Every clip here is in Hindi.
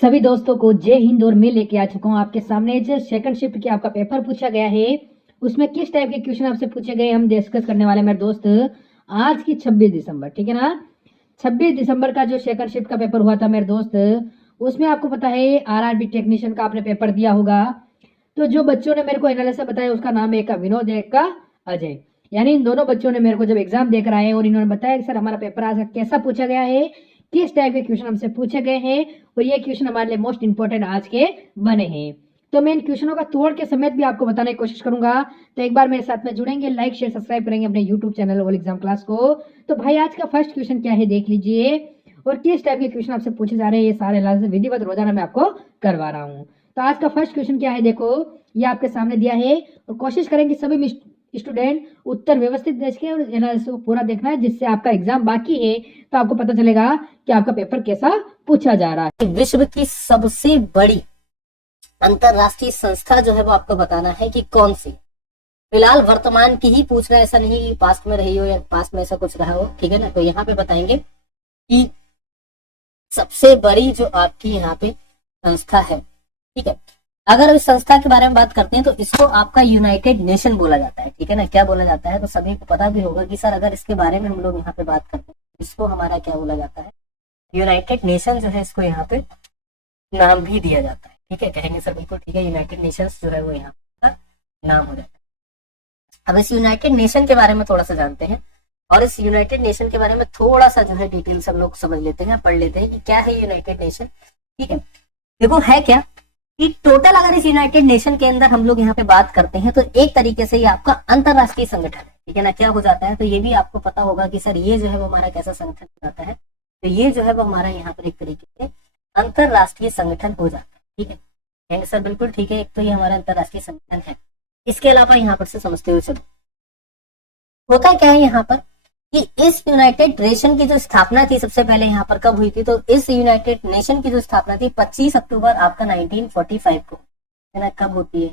सभी दोस्तों को जय हिंद। और मैं लेके आ चुका हूँ आपके सामने जो सेकंड शिफ्ट की आपका पेपर पूछा गया है, उसमें किस टाइप के क्वेश्चन आपसे पूछे गए हम डिस्कस करने वाले हैं मेरे दोस्त। आज की 26 दिसंबर, ठीक है ना। 26 दिसंबर का जो सेकंड शिफ्ट का पेपर हुआ था मेरे दोस्त, उसमें आपको पता है आरआरबी टेक्नीशियन का आपने पेपर दिया होगा। तो जो बच्चों ने मेरे को एनालिसिस बताया उसका नाम है, एक का विनोद है, एक का अजय। यानी इन दोनों बच्चों ने मेरे को जब एग्जाम देकर आए और इन्होंने बताया कि सर हमारा पेपर आज कैसा पूछा गया है, किस टाइप के क्वेश्चन हमसे पूछे गए हैं, और ये क्वेश्चन हमारे लिए मोस्ट इंपॉर्टेंट आज के बने हैं। तो मैं इन क्वेश्चनों का तोड़ के समेत भी आपको बताने की कोशिश करूंगा। तो एक बार मेरे साथ में जुड़ेंगे, लाइक शेयर सब्सक्राइब करेंगे अपने YouTube channel all exam class को। तो भाई आज का फर्स्ट क्वेश्चन क्या है देख लीजिए, और किस टाइप के क्वेश्चन आपसे पूछे जा रहे हैं ये सारे विधिवत रोजाना मैं आपको करवा रहा हूँ। तो आज का फर्स्ट क्वेश्चन क्या है देखो, ये आपके सामने दिया है, और कोशिश करेंगे सभी स्टूडेंट उत्तर व्यवस्थित देख के और एनालिसिस को पूरा देखना है, जिससे आपका एग्जाम बाकी है तो आपको पता चलेगा कि आपका पेपर कैसा पूछा जा रहा है। विश्व की सबसे बड़ी अंतरराष्ट्रीय संस्था जो है वो आपको बताना है कि कौन सी। फिलहाल वर्तमान की ही पूछ रहा है, ऐसा नहीं कि पास्ट में रही हो या पास्ट में ऐसा कुछ रहा हो, ठीक है ना। तो यहाँ पे बताएंगे कि सबसे बड़ी जो आपकी यहाँ पे संस्था है, ठीक है। अगर इस संस्था के बारे में बात करते हैं तो इसको आपका यूनाइटेड नेशन बोला जाता है, ठीक है ना। क्या बोला जाता है तो सभी को पता भी होगा कि सर अगर इसके बारे में हम लोग यहाँ पे बात करते हैं इसको हमारा क्या बोला जाता है, यूनाइटेड नेशन जो है इसको यहाँ पे नाम भी दिया जाता है, ठीक है। कहेंगे सर बिल्कुल ठीक है, यूनाइटेड नेशंस जो है वो यहाँ का नाम हो जाता है। अब इस यूनाइटेड नेशन के बारे में थोड़ा सा जानते हैं, और इस यूनाइटेड नेशन के बारे में थोड़ा सा जो है डिटेल सब लोग समझ लेते हैं, पढ़ लेते हैं कि क्या है यूनाइटेड नेशन, ठीक है। देखो है क्या कि टोटल अगर इस यूनाइटेड नेशन के अंदर हम लोग यहाँ पे बात करते हैं तो एक तरीके से ये आपका अंतरराष्ट्रीय संगठन है, ठीक है ना। क्या हो जाता है तो ये भी आपको पता होगा कि सर ये जो है वो हमारा कैसा संगठन हो जाता है, तो ये जो है वो हमारा यहाँ पर एक तरीके से अंतरराष्ट्रीय संगठन हो जाता है, ठीक है। कहेंगे सर बिल्कुल ठीक है, एक तो ये हमारा अंतरराष्ट्रीय संगठन है। इसके अलावा यहाँ पर से समझते हुए चलो, होता क्या है यहाँ पर कि इस यूनाइटेड नेशन की जो स्थापना थी सबसे पहले यहाँ पर कब हुई थी, तो इस यूनाइटेड नेशन की जो स्थापना थी 25 अक्टूबर आपका 1945 को, है ना। कब होती है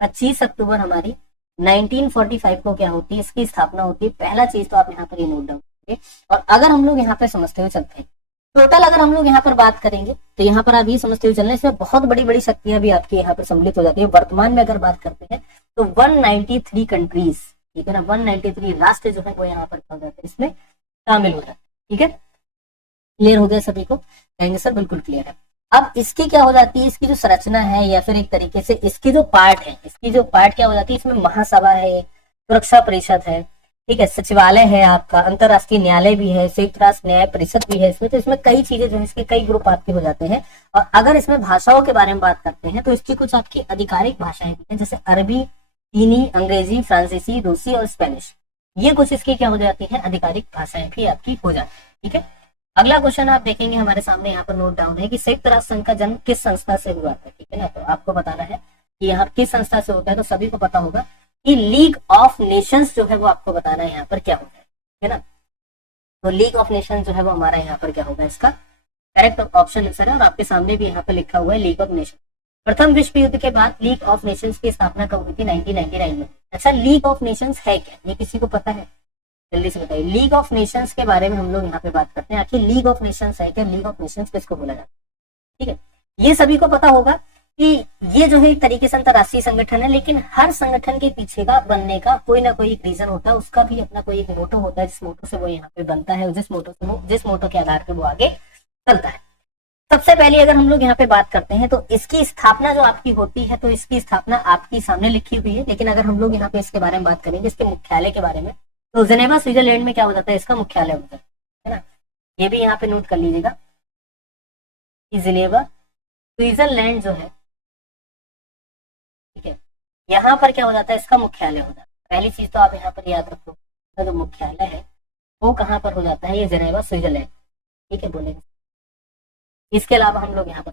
25 अक्टूबर हमारी 1945 को क्या होती है, इसकी स्थापना होती है। पहला चीज तो आप यहाँ पर ये नोट डाउन करेंगे। और अगर हम लोग यहाँ पे समझते हुए चलते हैं टोटल अगर हम लोग यहाँ पर बात करेंगे तो यहाँ पर आप ये समझते हुए चलना, इसमें बहुत बड़ी बड़ी शक्तियां भी आपकी यहाँ पर सम्मिलित हो जाती है। वर्तमान में अगर बात करते हैं तो 193 कंट्रीज, ठीक है ना, 193 राष्ट्र जो है वो यहाँ पर क्या हो जाते हैं इसमें शामिल हो जाते हैं, ठीक है। क्लियर हो गया सभी को, कहेंगे सर बिल्कुल क्लियर है। अब इसकी क्या हो जाती है, इसकी जो संरचना है या फिर एक तरीके से इसकी जो पार्ट है, इसकी जो पार्ट क्या हो जाती है, इसमें महासभा है, सुरक्षा परिषद है, ठीक है, सचिवालय है आपका, अंतरराष्ट्रीय न्यायालय भी है, संयुक्त राष्ट्र न्याय परिषद भी है इसमें। तो इसमें कई चीजें जो है इसके कई ग्रुप आपके हो जाते हैं। और अगर इसमें भाषाओं के बारे में बात करते हैं तो इसकी कुछ आपकी आधिकारिक भाषाएं भी हैं, जैसे अरबी, चीनी, अंग्रेजी, फ्रांसीसी, रूसी और स्पेनिश। ये कुछ इसकी क्या हो जाती है, आधिकारिक भाषाएं भी आपकी हो जाती है, ठीक है। अगला क्वेश्चन आप देखेंगे हमारे सामने यहाँ पर नोट डाउन है कि संयुक्त राष्ट्र संघ का जन्म किस संस्था से हुआ था, ठीक है ना। तो आपको बताना है कि यहाँ किस संस्था से होता है, तो सभी को पता होगा कि लीग ऑफ नेशंस जो है वो आपको बताना है यहाँ पर क्या होता है ना। तो लीग ऑफ नेशंस जो है वो हमारा यहाँ पर क्या होगा, इसका करेक्ट ऑप्शन आंसर है। और आपके सामने भी यहाँ पर लिखा हुआ है लीग ऑफ नेशन। प्रथम विश्व युद्ध के बाद लीग ऑफ नेशंस की स्थापना कब हुई थी, 1999 में। अच्छा लीग ऑफ नेशंस है क्या, ये किसी को पता है, जल्दी से बताइए। लीग ऑफ नेशंस के बारे में हम लोग यहाँ पे बात करते हैं, आखिर लीग ऑफ नेशंस है क्या, लीग ऑफ नेशंस किसको बोला जाता है, ठीक है। ये सभी को पता होगा कि ये जो है एक तरीके से अंतरराष्ट्रीय संगठन है, लेकिन हर संगठन के पीछे का बनने का कोई ना कोई एक रीजन होता है, उसका भी अपना कोई एक मोटो होता है, जिस मोटो से वो यहाँ पे बनता है, जिस मोटो के आधार पर वो आगे चलता है। सबसे पहले अगर हम लोग यहाँ पे बात करते हैं तो इसकी स्थापना जो आपकी होती है, तो इसकी स्थापना आपकी सामने लिखी हुई है। लेकिन अगर हम लोग यहाँ पे इसके बारे में बात करेंगे, इसके मुख्यालय के बारे में, तो जेनेवा स्विट्जरलैंड में क्या हो जाता है, इसका मुख्यालय होता है ना। ये भी यहाँ पे नोट कर लीजिएगा कि जेनेवा स्विट्जरलैंड जो है, ठीक है, यहाँ पर क्या हो जाता है, इसका मुख्यालय होता है। पहली चीज तो आप यहाँ पर याद रखो, जो मुख्यालय है वो कहाँ पर हो जाता है, ये जेनेवा स्विट्जरलैंड, ठीक है, बोलेंगे। इसके अलावा हम लोग यहाँ पर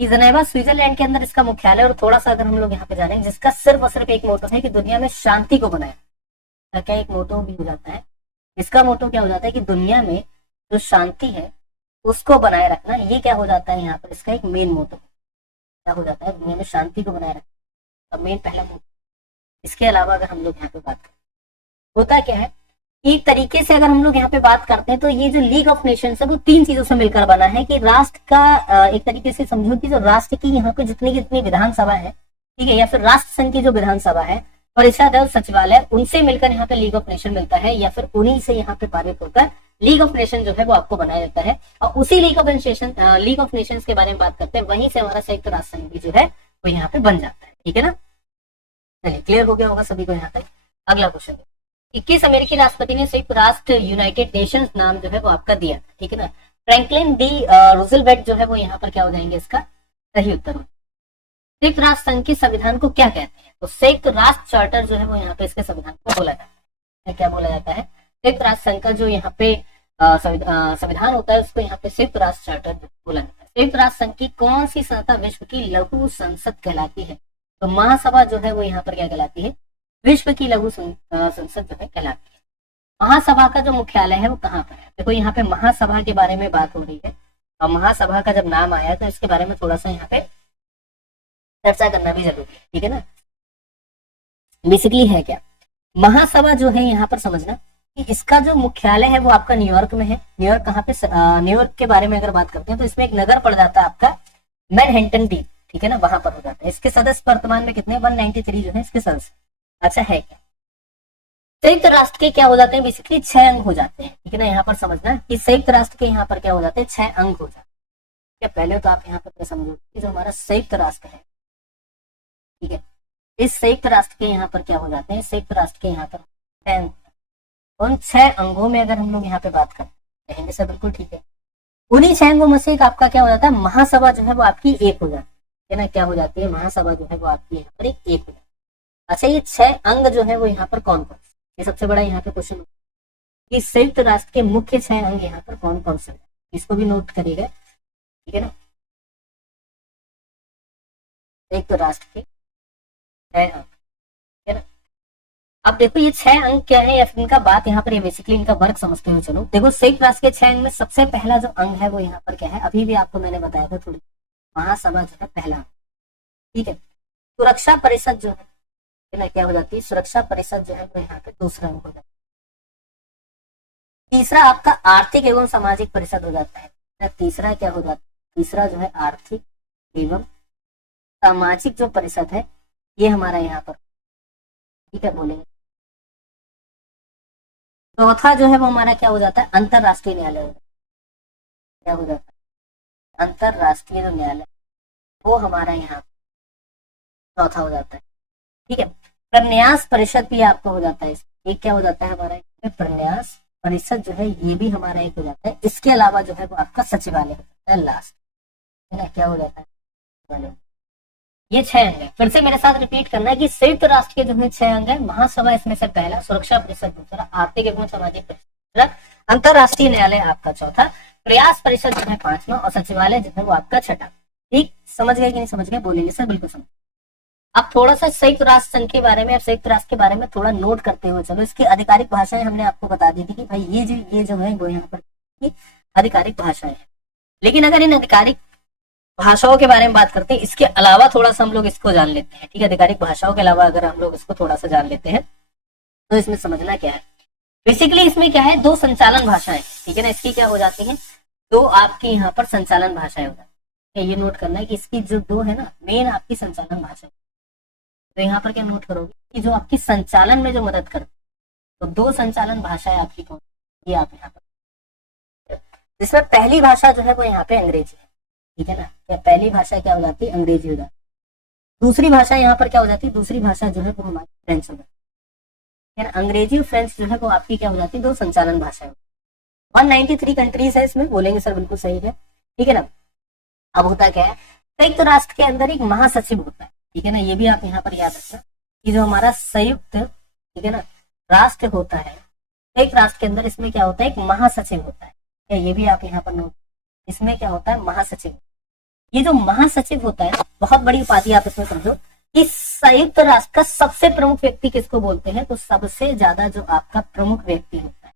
जेनेवा स्विट्जरलैंड के अंदर इसका मुख्यालय, और थोड़ा सा अगर हम लोग यहाँ पे जानेंगे, जिसका सिर्फ और सिर्फ एक मोटो है कि दुनिया में शांति को बनाए, क्या एक मोटो भी हो जाता है। इसका मोटो क्या हो जाता है कि दुनिया में जो शांति है उसको बनाए रखना, ये क्या हो जाता है यहाँ पर इसका एक मेन मोटो क्या हो जाता है, दुनिया में शांति को बनाए रखना, मेन पहला मोटो। इसके अलावा अगर हम लोग यहाँ पे बात करें, होता क्या है एक तरीके से अगर हम लोग यहाँ पे बात करते हैं तो ये जो लीग ऑफ नेशंस है वो 3 चीजों से मिलकर बना है कि राष्ट्र का एक तरीके से समझो कि जो राष्ट्र की यहाँ पे जितनी जितनी विधानसभा है, ठीक है, या फिर राष्ट्र संघ की जो विधानसभा है, परिषद और सचिवालय, उनसे मिलकर यहाँ पे लीग ऑफ नेशन मिलता है, या फिर उन्हीं से यहाँ पे पारित होकर लीग ऑफ नेशन जो है वो आपको बनाया जाता है। और उसी लीग ऑफ नेशन के बारे में बात करते हैं, वहीं से हमारा संयुक्त राष्ट्र संघ भी जो है वो यहाँ पे बन जाता है। ठीक है ना, चलिए क्लियर हो गया होगा सभी को यहाँ तक। अगला क्वेश्चन, 21 अमेरिकी राष्ट्रपति ने संयुक्त राष्ट्र यूनाइटेड नेशंस नाम जो है वो आपका दिया, ठीक है ना। फ्रैंकलिन डी रूजवेल्ट जो है वो यहाँ पर क्या हो जाएंगे, इसका सही उत्तर। संयुक्त राष्ट्र संघ के संविधान को क्या कहते हैं, तो संयुक्त राष्ट्र चार्टर जो है वो यहाँ पे इसके संविधान को बोला जाता है। क्या बोला जाता है, संयुक्त राष्ट्र संघ का जो यहाँ पे संविधान होता है उसको यहाँ पे संयुक्त राष्ट्र चार्टर बोला जाता है। संयुक्त राष्ट्र संघ की कौन सी संस्था विश्व की लघु संसद कहलाती है, तो महासभा जो है वो यहाँ पर क्या कहलाती है, विश्व की लघु संसद जो है कहलाती है। महासभा का जो मुख्यालय है वो कहाँ पर है, देखो यहाँ पे महासभा के बारे में बात हो रही है, और महासभा का जब नाम आया तो इसके बारे में थोड़ा सा यहाँ पे चर्चा करना भी जरूरी है। ठीक है ना, बेसिकली है क्या, महासभा जो है यहाँ पर समझना कि इसका जो मुख्यालय है वो आपका न्यूयॉर्क में है। न्यूयॉर्क कहाँ पे, न्यूयॉर्क के बारे में अगर बात करते हैं तो इसमें एक नगर पड़ जाता है आपका मैनहट्टन द्वीप, ठीक है ना, वहां पर हो जाता है। इसके सदस्य वर्तमान में कितने, 193 जो है इसके सदस्य। अच्छा है क्या, संयुक्त राष्ट्र के क्या हो जाते हैं, बेसिकली 6 अंग हो जाते हैं। ठीक है ना, यहाँ पर समझना कि संयुक्त राष्ट्र के यहाँ पर क्या हो जाते हैं, 6 अंग हो जाते हैं। पहले तो आप यहाँ पर क्या समझो कि जो हमारा संयुक्त राष्ट्र है, ठीक है, इस संयुक्त राष्ट्र के यहाँ पर क्या हो जाते हैं, संयुक्त राष्ट्र के यहाँ पर 6 अंग। उन 6 अंगों में अगर हम लोग यहाँ पे बात करते हैं सर, बिल्कुल ठीक है, उन्हीं 6 अंगों में से एक आपका क्या हो जाता है, महासभा जो है वो आपकी एक हो जाती है ना, क्या हो जाती है, महासभा जो है वो आपकी यहाँ पर एक हो जाती है। अच्छा, ये 6 अंग जो है वो यहाँ पर कौन कौन, ये सबसे बड़ा यहाँ पे क्वेश्चन कि संयुक्त राष्ट्र के मुख्य 6 अंग यहाँ पर कौन कौन से, इसको भी नोट करिएगा। ठीक है ना, संयुक्त राष्ट्र के 6 अंग, ठीक है ना। अब देखो ये 6 अंग क्या है, या फिर इनका बात यहाँ पर, ये बेसिकली इनका वर्क समझते हुए चलो। देखो संयुक्त राष्ट्र के 6 अंग में सबसे पहला जो अंग है वो यहाँ पर क्या है, अभी भी आपको मैंने बताया था थोड़ी, महासभा जो है पहला, ठीक है। सुरक्षा परिषद जो है ना क्या हो जाती है, सुरक्षा परिषद जो है वो यहाँ पे दूसरा अंग हो जाता है। तीसरा आपका आर्थिक एवं सामाजिक परिषद हो जाता है। तीसरा क्या हो जाता है, तीसरा जो है आर्थिक एवं सामाजिक जो परिषद है ये हमारा यहाँ पर, ठीक है, बोलेंगे। चौथा जो है वो हमारा क्या हो जाता है, अंतरराष्ट्रीय न्यायालय हो जाता है। क्या हो जाता है, अंतरराष्ट्रीय जो न्यायालय वो हमारा यहाँ चौथा हो जाता है। ठीक है, प्रन्यास परिषद भी आपको हो जाता है, एक क्या हो जाता है हमारा प्रन्यास परिषद जो है ये भी हमारा एक हो जाता है। इसके अलावा जो है वो आपका सचिवालय हो जाता है लास्ट, है ना, क्या हो जाता है, ये 6 अंग है। फिर से मेरे साथ रिपीट करना है कि संयुक्त राष्ट्र के जो है 6 अंग है, महासभा इसमें से पहला, सुरक्षा परिषद दूसरा, आर्थिक एवं सामाजिक परिषद, अंतरराष्ट्रीय न्यायालय आपका चौथा, प्रयास परिषद जो है 5वां, और सचिवालय जो है वो आपका 6वां। ठीक, समझ गए कि नहीं समझ गए, बोलेंगे सर बिल्कुल समझ। अब थोड़ा सा संयुक्त राष्ट्र संघ के बारे में, संयुक्त राष्ट्र के बारे में थोड़ा नोट करते हुए चलो। इसकी आधिकारिक भाषाएं हमने आपको बता दी थी कि भाई ये जो है वो यहाँ पर आधिकारिक भाषाएं हैं। लेकिन अगर इन आधिकारिक भाषाओं के बारे में बात करते हैं, इसके अलावा थोड़ा सा हम लोग इसको जान लेते हैं। ठीक है, आधिकारिक भाषाओं के अलावा अगर हम लोग इसको थोड़ा सा जान लेते हैं तो इसमें समझना क्या है, बेसिकली इसमें क्या है, 2 संचालन भाषाएं, ठीक है ना, इसकी क्या हो जाती है, 2 आपकी यहाँ पर संचालन भाषाएं हो जाती है। ये नोट करना है कि इसकी जो 2 है ना मेन आपकी संचालन भाषा, तो यहाँ पर क्या नोट करोगे कि जो आपकी संचालन में जो मदद करती है, तो 2 संचालन भाषाएं आपकी कौन, ये आप यहाँ पर, जिसमें पहली भाषा जो है वो यहाँ पे अंग्रेजी है। ठीक है ना, या पहली भाषा क्या हो जाती है, अंग्रेजी हो जाती है। दूसरी भाषा यहाँ पर क्या हो जाती है, दूसरी भाषा जो है वो हमारी फ्रेंच हो जाती है। अंग्रेजी और फ्रेंच जो है वो आपकी क्या हो जाती है, 2 संचालन भाषाएं। 193 कंट्रीज है इसमें, बोलेंगे सर बिल्कुल सही है। ठीक है ना, अब होता क्या है, संयुक्त राष्ट्र के अंदर एक महासचिव होता है। ठीक है ना, ये भी आप यहाँ पर याद रखना कि जो हमारा संयुक्त, ठीक है ना, राष्ट्र होता है, संयुक्त राष्ट्र के अंदर इसमें क्या होता है, एक महासचिव होता है। ये भी आप यहाँ पर नोट, इसमें क्या होता है, महासचिव। ये जो महासचिव होता है, बहुत बड़ी उपाधि आप इसमें समझो कि संयुक्त राष्ट्र का सबसे प्रमुख व्यक्ति किसको बोलते हैं, तो सबसे ज्यादा जो आपका प्रमुख व्यक्ति होता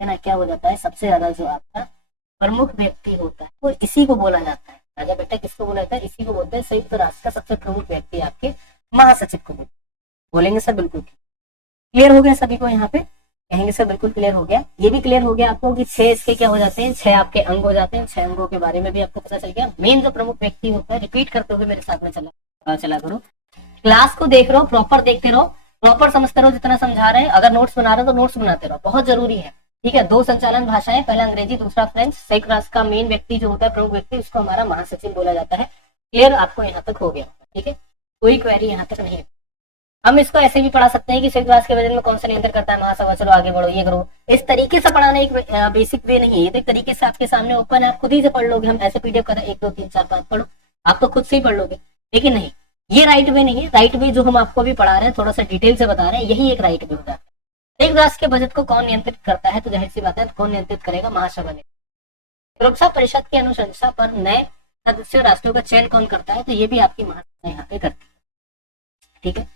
है ना, क्या हो जाता है, सबसे ज्यादा जो आपका प्रमुख व्यक्ति होता है वो इसी को बोला जाता है। राजा बेटा किसको बोला जाता है, इसी को बोलते हैं, संयुक्त राष्ट्र का सबसे प्रमुख व्यक्ति आपके महासचिव को बोलेंगे सर बिल्कुल। क्लियर हो गया सभी को यहाँ पे, कहेंगे इंग्लिश से बिल्कुल क्लियर हो गया। ये भी क्लियर हो गया आपको कि 6 इसके क्या हो जाते हैं, 6 आपके अंग हो जाते हैं। 6 अंगों के बारे में भी आपको पता चल गया। मेन जो प्रमुख व्यक्ति होता है, रिपीट करते हुए मेरे साथ में चला करो। क्लास को देख रहे हो, प्रॉपर देखते रहो, प्रॉपर समझते रहो जितना समझा रहे हैं। अगर नोट्स बना रहे हो तो नोट्स बनाते रहो, बहुत जरूरी है। ठीक है, 2 संचालन भाषाएं, पहला अंग्रेजी दूसरा फ्रेंच। संयुक्त राष्ट्र का मेन व्यक्ति जो होता है, प्रमुख व्यक्ति, उसको हमारा महासचिव बोला जाता है। क्लियर आपको यहाँ तक हो गया? ठीक है, कोई क्वेरी यहाँ तक नहीं है। हम इसको ऐसे भी पढ़ा सकते हैं कि संयुक्त राष्ट्र के बजट में कौन सा नियंत्रण करता है, महासभा। चलो आगे बढ़ो, ये करो। इस तरीके से पढ़ाना एक बेसिक वे नहीं है, ये तो एक तरीके से आपके सामने ओपन है, आप खुद ही से पढ़ लोगे। हम ऐसे पीडीएफ कर रहे हैं 1 2 3 4 5 पढ़ो, आप तो खुद से ही पढ़ लोगे। लेकिन नहीं, ये राइट वे नहीं है। राइट वे जो हम आपको भी पढ़ा रहे हैं, थोड़ा सा डिटेल से बता रहे हैं, यही एक राइट वे होता है। संयुक्त राष्ट्र के बजट को कौन नियंत्रित करता है? तो जाहिर सी बात है, कौन नियंत्रित करेगा? महासभा ने। सुरक्षा परिषद की अनुशंसा पर नए सदस्य राष्ट्रों का चयन कौन करता है? तो ये भी आपकी महासभा यहाँ पे करती है। ठीक है,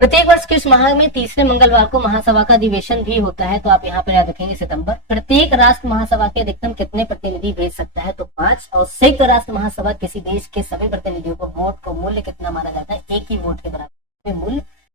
प्रत्येक वर्ष किस माह में तीसरे मंगलवार को महासभा का अधिवेशन भी होता है? तो आप यहाँ पर याद रखेंगे सितंबर। प्रत्येक राष्ट्र महासभा के अधिकतम कितने प्रतिनिधि भेज सकता है? तो 5। और संयुक्त राष्ट्र महासभा किसी देश के सभी प्रतिनिधियों को वोट को मूल्य कितना माना जाता है? 1 ही वोट के बराबर मूल्य